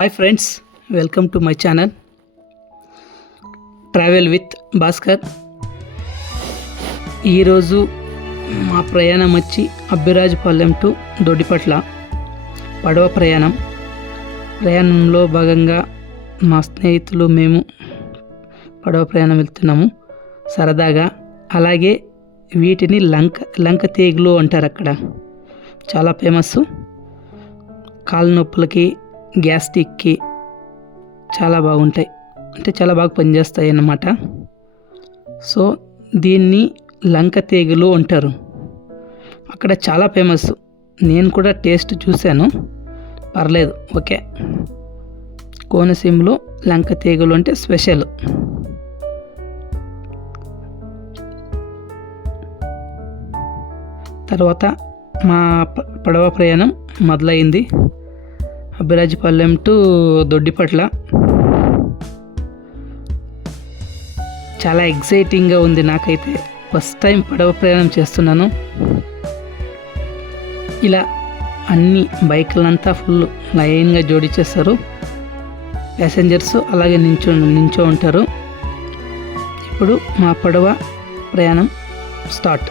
Hi friends welcome to my channel travel with Bhaskar ఈరోజు మా ప్రయాణం వచ్చి అబ్బిరాజుపాలెం టు దొడ్డిపట్ల పడవ ప్రయాణం. ప్రయాణంలో భాగంగా మా స్నేహితులు మేము పడవ ప్రయాణం వెళ్తున్నాము సరదాగా. అలాగే వీటిని లంక లంక తీగులు అంటారు అక్కడ. చాలా ఫేమస్ కాలు నొప్పులకి గ్యాస్ట్రిక్కి చాలా బాగుంటాయి. అంటే చాలా బాగా పనిచేస్తాయి అన్నమాట. సో దీన్ని లంక తీగలు అంటారు. అక్కడ చాలా ఫేమస్. నేను కూడా టేస్ట్ చూశాను. పర్లేదు ఓకే. కోనసీమలో లంక తీగలు అంటే స్పెషల్. తర్వాత మా పడవ ప్రయాణం మొదలైంది. అభిరాజపల్లెం టు దొడ్డిపట్ల. చాలా ఎగ్జైటింగ్గా ఉంది నాకైతే. ఫస్ట్ టైం పడవ ప్రయాణం చేస్తున్నాను. ఇలా అన్ని బైకులంతా ఫుల్ లైన్గా జోడించేస్తారు ప్యాసింజర్స్ అలాగే నించో నించో ఉంటారు. ఇప్పుడు మా పడవ ప్రయాణం స్టార్ట్.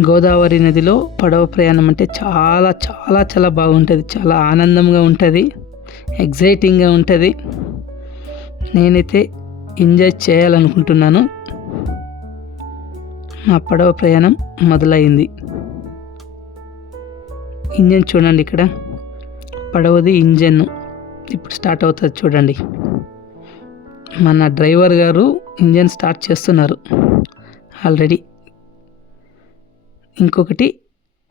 గోదావరి నదిలో పడవ ప్రయాణం అంటే చాలా చాలా చాలా బాగుంటుంది. చాలా ఆనందంగా ఉంటుంది. ఎగ్జైటింగ్గా ఉంటుంది. నేనైతే ఎంజాయ్ చేయాలనుకుంటున్నాను. మా పడవ ప్రయాణం మొదలైంది. ఇంజన్ చూడండి ఇక్కడ. పడవది ఇంజన్. ఇప్పుడు స్టార్ట్ అవుతుంది చూడండి. మన డ్రైవర్ గారు ఇంజన్ స్టార్ట్ చేస్తున్నారు. ఆల్రెడీ ఇంకొకటి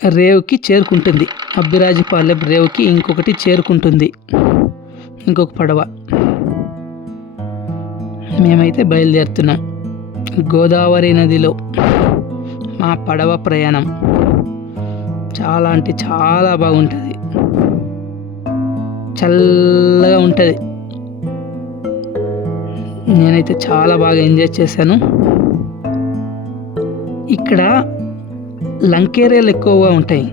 రేవుకి చేరుకుంటుంది. అబ్బిరాజుపాలెం రేవుకి ఇంకొకటి చేరుకుంటుంది. ఇంకొక పడవ. మేమైతే బయలుదేరుతున్నాం. గోదావరి నదిలో మా పడవ ప్రయాణం. చాలా అంటే చాలా బాగుంటుంది. చల్లగా ఉంటుంది. నేనైతే చాలా బాగా ఎంజాయ్ చేశాను. ఇక్కడ లంకేరియాలు ఎక్కువగా ఉంటాయి.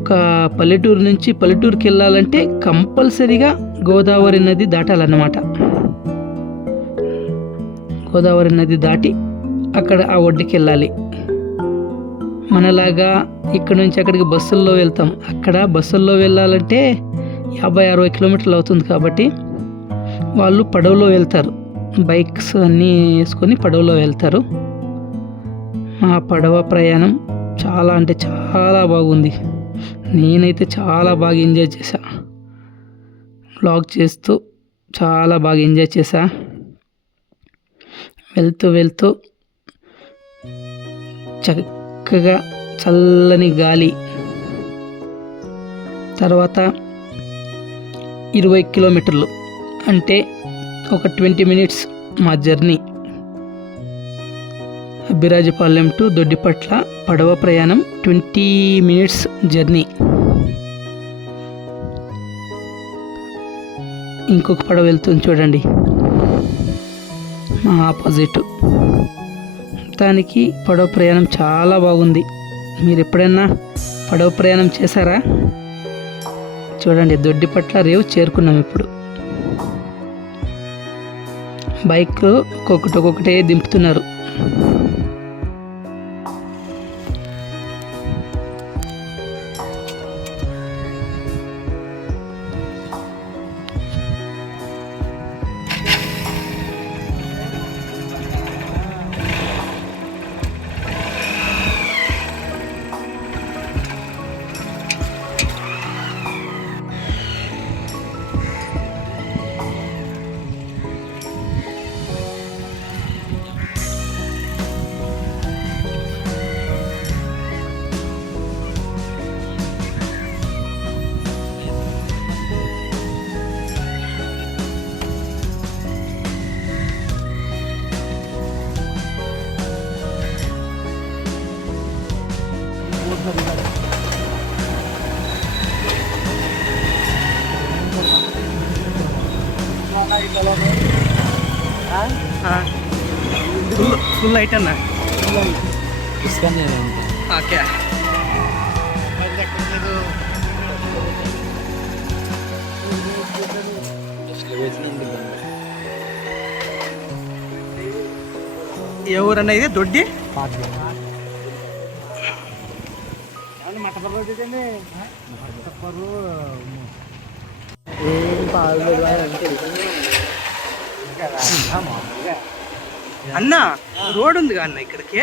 ఒక పల్లెటూరు నుంచి పల్లెటూరుకి వెళ్ళాలంటే కంపల్సరీగా గోదావరి నది దాటాలన్నమాట. గోదావరి నది దాటి అక్కడ ఆ ఒడ్డుకి వెళ్ళాలి మనలాగా ఇక్కడ నుంచి అక్కడికి బస్సుల్లో వెళ్తాం. అక్కడ బస్సుల్లో వెళ్ళాలంటే యాభై అరవై కిలోమీటర్లు అవుతుంది కాబట్టి వాళ్ళు పడవలో వెళ్తారు. బైక్స్ అన్నీ వేసుకొని పడవలో వెళ్తారు. మా పడవ ప్రయాణం చాలా అంటే చాలా బాగుంది. నేనైతే చాలా బాగా ఎంజాయ్ చేశా. వ్లాగ్ చేస్తూ చాలా బాగా ఎంజాయ్ చేశా. వెళ్తూ వెళ్తూ చక్కగా చల్లని గాలి. తర్వాత ఇరవై కిలోమీటర్లు. అంటే ఒక ట్వంటీ మినిట్స్ మా జర్నీ. బిరాజపాలెం టు దొడ్డిపట్ల పడవ ప్రయాణం ట్వంటీ మినిట్స్ జర్నీ. ఇంకొక పడవ వెళ్తుంది చూడండి. మా ఆపోజిట్. దానికి పడవ ప్రయాణం చాలా బాగుంది. మీరు ఎప్పుడైనా పడవ ప్రయాణం చేశారా? చూడండి దొడ్డిపట్ల రేవు చేరుకున్నాం ఇప్పుడు. బైక్ ఒక్కొక్కటి ఒక్కొక్కటే దింపుతున్నారు. ಬಂದಿದ್ದಾರೆ. ಫುಲ್ ಐಟನ್ನ ಓಕೆ. ఎవరన్నా ಇದೆ? ದೊಡ್ಡಿ? పార్టీ అన్న రోడ్ ఉంది అన్న ఇక్కడికి?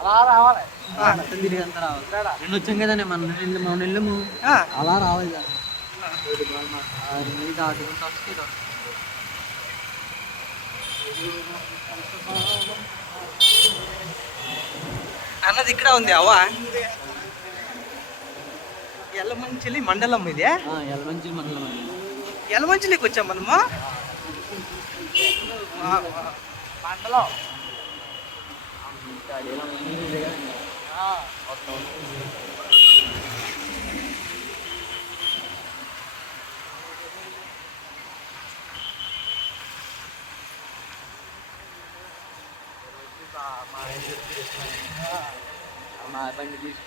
అలా రావాలి. రెండు వచ్చాం కదండి మన ఆ, అలా రావాలి అన్నది ఇక్కడ ఉంది అవ్వ. ఎల్లమంచిలి మండలం ఇది? ఎలమంచి మండలం అండి. ఎల్లమంచిలికి వచ్చాం మనము. మండలం. మా బండి తీసుకు